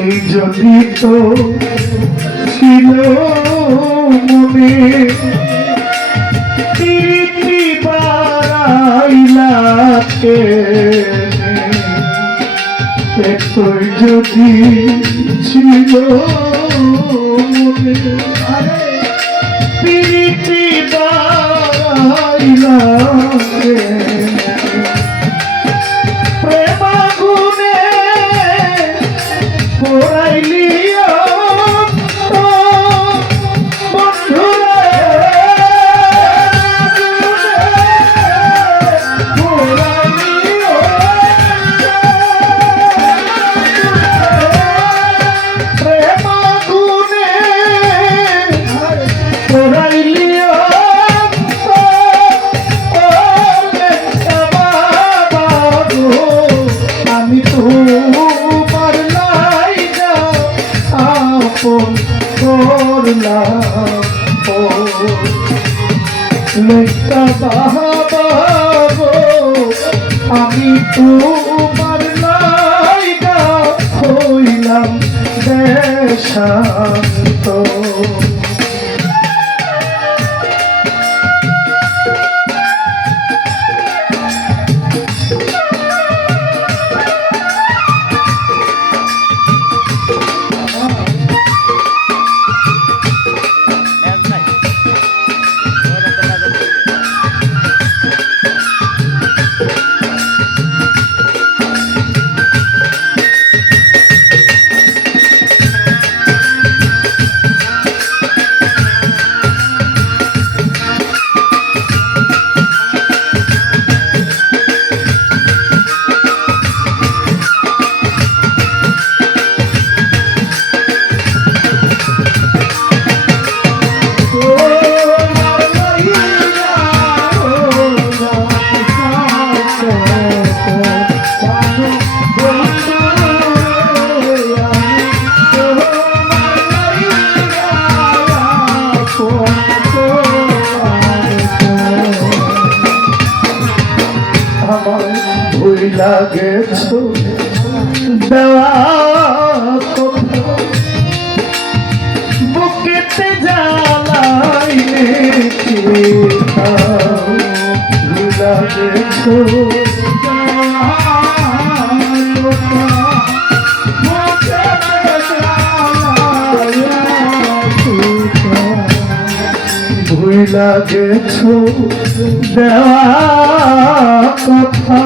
এই যদি তো ছিল মনে প্রীতি বাড়াইলাকে একই যদি ছিল মনে প্রীতি বাড়াইলাকে আমি তোমার লাইগা হইলাম দেশান্ত লাগেছো দেওয়া বুকেতে জ্বালাইলে লাগেছো ভুল লাগেছো দেওয়া কথা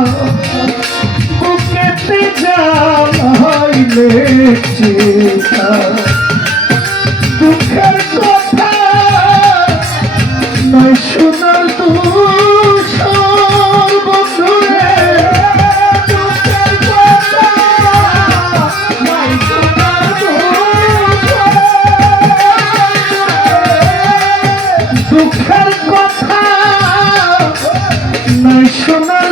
বুকেতে জ্বালাইলে চিতা দুঃখের কথা নয় শোনার তুষার বন্ধুরে দুঃখের কথা নয় শোনার দুঃখের কথা নয় শোনার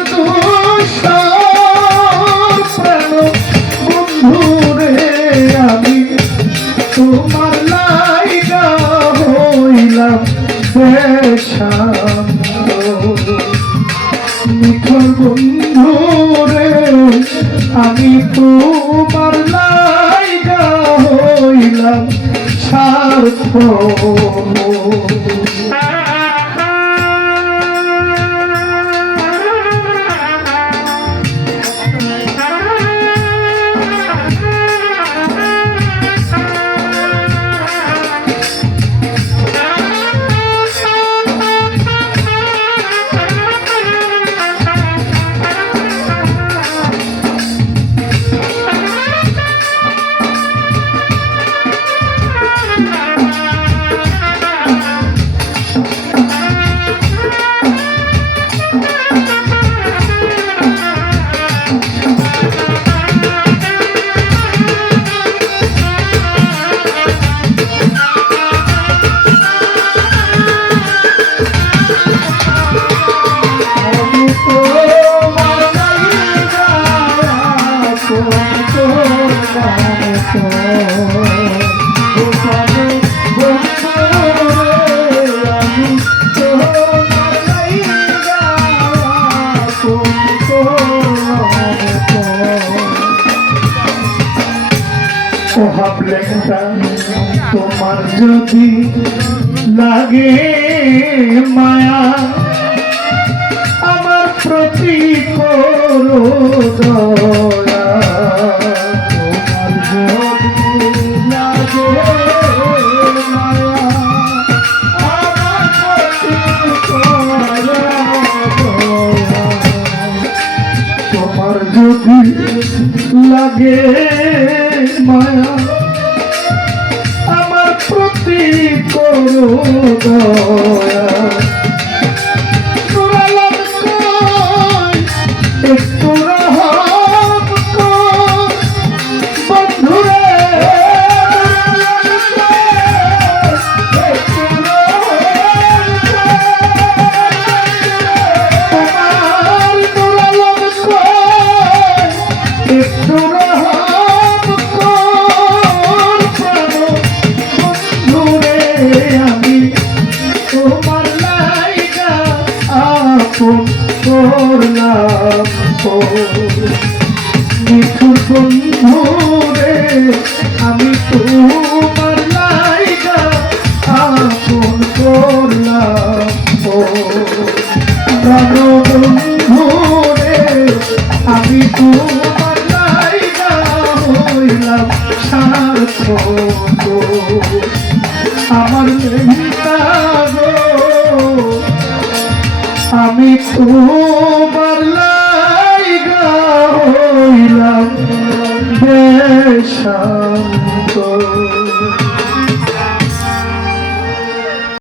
তোমার লাইগা হইলাম দেশান্ত মিঠর বন্ধু রে আমি তোমার লাইগা হইলাম স্বার্থ তোমার যদি লাগে মায়া আমার প্রতি করো দয়া তোমার যদি লাগে মায়া আমার প্রতি করো দয়া তোমার যদি লাগে মায়া আমার প্রতি করো দয়া একটু রহম কর বন্ধুরে একটু রহম কর বন্ধুরে আমি তোমার লাইগা আপন করলাম মিঠুর বন্ধুরে আমি তোমার লাইগা আপন করলাম প্রাণ বন্ধুরে আমি তোমার লাইগা হইলাম সার্থক আমার মেহতা গো আমি তোমার লাইগা হইলাম বেশান্ত।